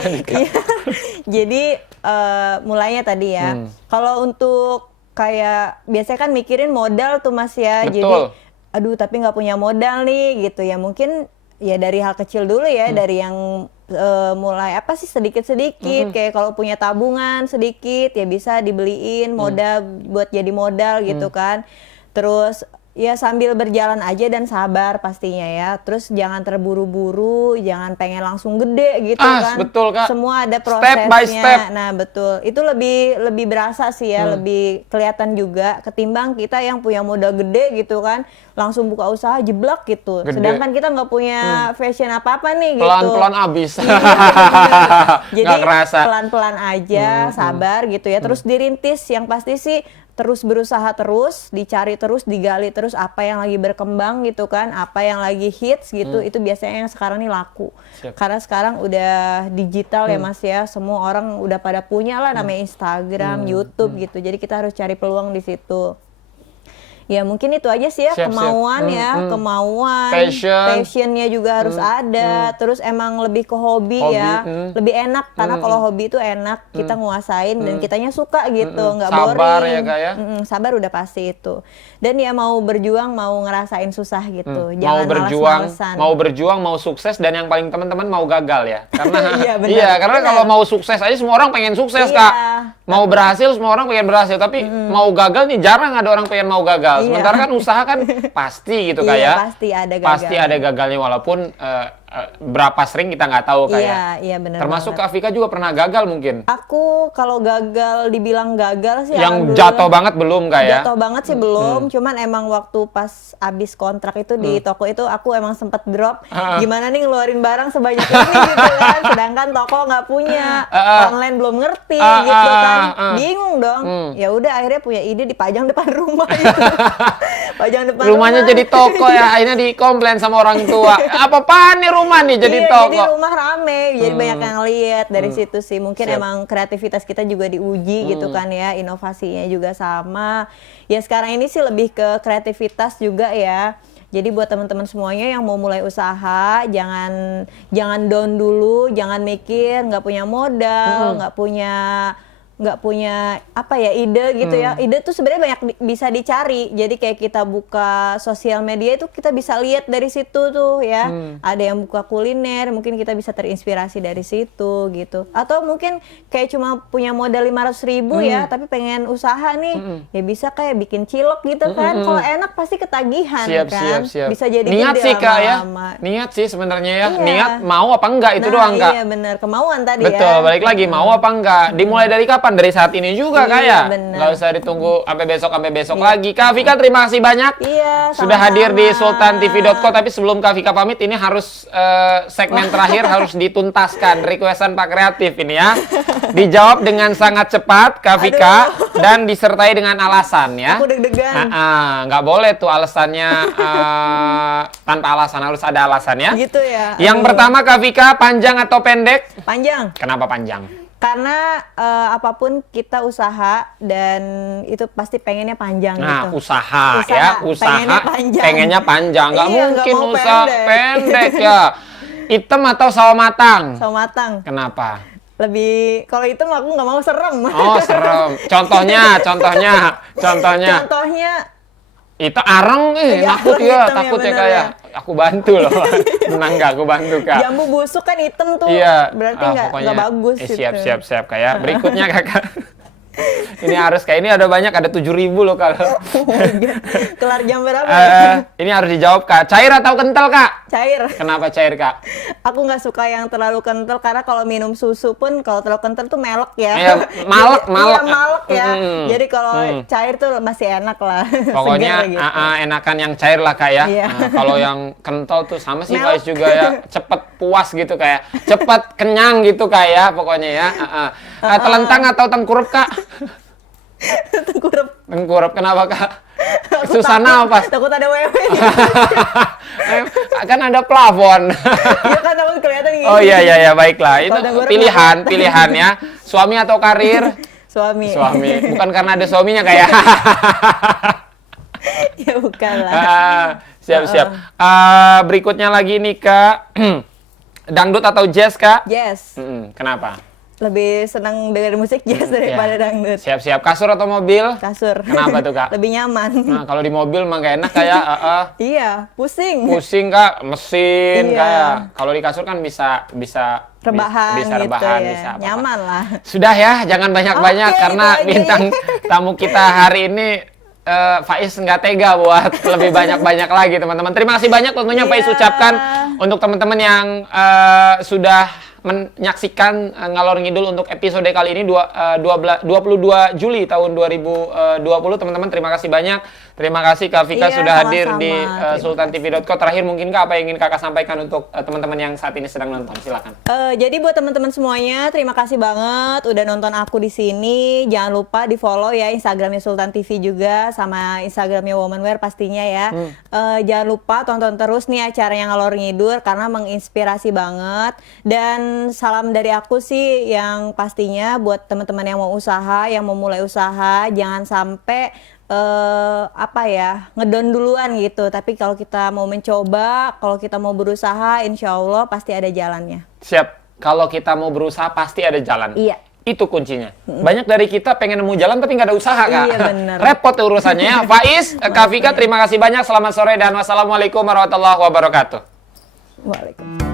Jadi mulainya tadi ya. Kalau untuk kayak biasanya kan mikirin modal tuh Mas ya. Betul. Jadi aduh tapi nggak punya modal nih gitu ya. Mungkin ya dari hal kecil dulu ya, dari yang mulai apa sih sedikit-sedikit, kayak kalau punya tabungan sedikit ya bisa dibeliin modal buat jadi modal gitu kan. Terus ya sambil berjalan aja dan sabar pastinya ya. Terus jangan terburu-buru, jangan pengen langsung gede gitu kan. Betul Kak. Semua ada prosesnya. Step by step. Nah betul. Itu lebih berasa sih ya, lebih kelihatan juga ketimbang kita yang punya modal gede gitu kan, langsung buka usaha jeblak gitu. Gede. Sedangkan kita nggak punya fashion apa-apa nih gitu. Pelan-pelan abis. Jadi nggak kerasa. pelan-pelan aja, sabar gitu ya. Terus dirintis, yang pasti sih terus berusaha terus, dicari terus, digali terus apa yang lagi berkembang gitu kan, apa yang lagi hits gitu, itu biasanya yang sekarang nih laku. Karena sekarang udah digital ya Mas ya, semua orang udah pada punya lah namanya Instagram, YouTube gitu, jadi kita harus cari peluang di situ. Ya mungkin itu aja sih ya, kemauan ya, kemauan, passionnya juga harus ada, terus emang lebih ke hobi ya, lebih enak, karena kalau hobi itu enak, kita nguasain dan kitanya suka gitu, nggak boring. Sabar ya Kak ya? Sabar udah pasti itu. Dan ya mau berjuang, mau ngerasain susah gitu, jangan malas-malesan. Mau berjuang, mau sukses, dan yang paling teman-teman mau gagal ya, karena karena kalau mau sukses aja semua orang pengen sukses Kak, mau berhasil semua orang pengen berhasil, tapi mau gagal nih jarang ada orang pengen mau gagal. Sementara kan usaha kan pasti gitu Kak ya. Pasti ada gagal. Pasti ada gagalnya walaupun berapa sering kita nggak tahu Kak ya. Iya benar. Termasuk Kak Vika juga pernah gagal mungkin. Aku kalau gagal dibilang gagal sih yang jatuh banget belum Kak ya? Jatuh banget sih belum, cuman emang waktu pas abis kontrak itu di toko itu aku emang sempet drop. Gimana nih ngeluarin barang sebanyak ini gitu kan, sedangkan toko nggak punya, online belum ngerti gitu kan, bingung dong. Ya udah akhirnya punya ide dipajang depan rumah gitu. Pajang depan rumahnya jadi toko ya, akhirnya dikomplain sama orang tua. Apa-apaan nih rumah nih jadi toko. Jadi rumah rame, jadi banyak yang lihat dari situ sih. Mungkin emang kreativitas kita juga diuji gitu kan ya, inovasinya juga sama. Ya sekarang ini sih lebih ke kreativitas juga ya. Jadi buat teman-teman semuanya yang mau mulai usaha, jangan down dulu, jangan mikir nggak punya modal, nggak punya apa ya ide gitu ya. Ide tuh sebenarnya banyak bisa dicari. Jadi kayak kita buka sosial media itu kita bisa lihat dari situ tuh ya. Ada yang buka kuliner, mungkin kita bisa terinspirasi dari situ gitu. Atau mungkin kayak cuma punya modal 500.000 ya, tapi pengen usaha nih, ya bisa kayak bikin cilok gitu kan. Kalau enak pasti ketagihan kan. Siap. Bisa jadi niat gede sih Kak ya. lama-lama. Niat sih sebenarnya ya. Iya. Niat mau apa enggak itu doang Kak. Iya benar, kemauan tadi ya. Betul, balik lagi mau apa enggak. Dimulai dari kapan kapan? Dari saat ini juga Kak ya. bener. Nggak usah ditunggu sampai besok lagi. Kak Vika terima kasih banyak. Iya, Sudah sama-sama. hadir di sultantv.co, tapi sebelum Kak Vika pamit ini harus segmen terakhir harus dituntaskan requestan Pak Kreatif ini ya. Dijawab dengan sangat cepat Kak Vika dan disertai dengan alasan ya. Aku deg-degan. Nggak boleh tuh alasannya tanpa alasan, harus ada alasannya. Gitu ya. Yang pertama Kak Vika, panjang atau pendek? Panjang. Kenapa panjang? Karena apapun kita usaha dan itu pasti pengennya panjang Nah, gitu. usaha ya, pengennya panjang. Nggak Iya, mungkin nggak mau usaha pendek ya. Hitam atau sawo matang? Sawo matang. Kenapa? Lebih kalau itu aku nggak mau serem. Oh, serem. Contohnya. Contohnya Itu areng, Iya, takut areng ya, hitam ya, takut ya bener Kak ya. ya. Aku bantu loh. Tenang Kak, aku bantu Kak. jambu busuk kan hitam tuh. Iya. Berarti nggak pokoknya, bagus gitu. Siap Kak ya. Berikutnya Kakak. Ini harus kayak ini ada banyak, ada 7.000 loh kalau. Kelar jam berapa? Ini harus dijawab Kak. Cair atau kental Kak? Cair. Kenapa cair Kak? Aku nggak suka yang terlalu kental karena kalau minum susu pun kalau terlalu kental tuh melek ya. Iya, malek. Iya, malek ya. Mm. Jadi kalau cair tuh masih enak lah. Pokoknya Seger gitu. enakan yang cair lah Kak ya. Iya. Kalau yang kental tuh sama sih Melek. Faiz juga ya. Cepet puas gitu kayak. Cepet kenyang gitu Kak ya pokoknya ya. Telentang atau tengkurup Kak? Tengkurup kenapa Kak? Aku Susah takut- napas. Takut ada wewe. Kan ada plafon. Iya kan takut kelihatan gini. Oh iya baiklah. Itu Kalau tengkurap pilihan ya. Suami atau karir? Suami. Bukan karena ada suaminya kayak. Ya bukan lah. Siap. Berikutnya lagi nih Kak. Dangdut atau jazz Kak? Yes. Kenapa? Lebih senang dengerin musik jazz daripada dangdut. Siap. Kasur atau mobil? Kasur. Kenapa tuh Kak? Lebih nyaman. Nah, kalau di mobil mah gak enak kayak Iya, pusing. pusing Kak, mesin Iya. kayak. Kalau di kasur kan bisa Rebahan bisa gitu rebahan, ya. bisa apa-apa. Nyaman lah. Sudah ya, jangan banyak-banyak Oke, karena itu aja. bintang tamu kita hari ini Faiz nggak tega buat lebih banyak-banyak lagi teman-teman. Terima kasih banyak tentunya Faiz Iya. ucapkan untuk teman-teman yang sudah menyaksikan Ngalor Ngidul untuk episode kali ini 22 Juli tahun 2020. Teman-teman terima kasih banyak. Terima kasih Kak Vika Iya, sudah hadir sama-sama. di Terima sultantv.co. Terakhir mungkin Kak apa yang ingin Kakak sampaikan untuk teman-teman yang saat ini sedang nonton? Silakan. Jadi buat teman-teman semuanya, terima kasih banget udah nonton aku di sini. Jangan lupa di follow ya Instagramnya Sultan TV juga sama Instagramnya Womanwear pastinya ya. Jangan lupa tonton terus nih acara yang Ngalor Ngidul karena menginspirasi banget. Dan salam dari aku sih yang pastinya buat teman-teman yang mau usaha, yang mau mulai usaha, jangan sampai ngedon duluan gitu. Tapi kalau kita mau mencoba, kalau kita mau berusaha, insya Allah pasti ada jalannya. Siap. Kalau kita mau berusaha pasti ada jalan. Iya. Itu kuncinya. Banyak dari kita pengen nemu jalan tapi nggak ada usaha Kak. Iya, bener. Repot tuh urusannya ya. Faiz, Kak Vika terima kasih banyak. Selamat sore dan wassalamualaikum warahmatullahi wabarakatuh. Waalaikumsalam.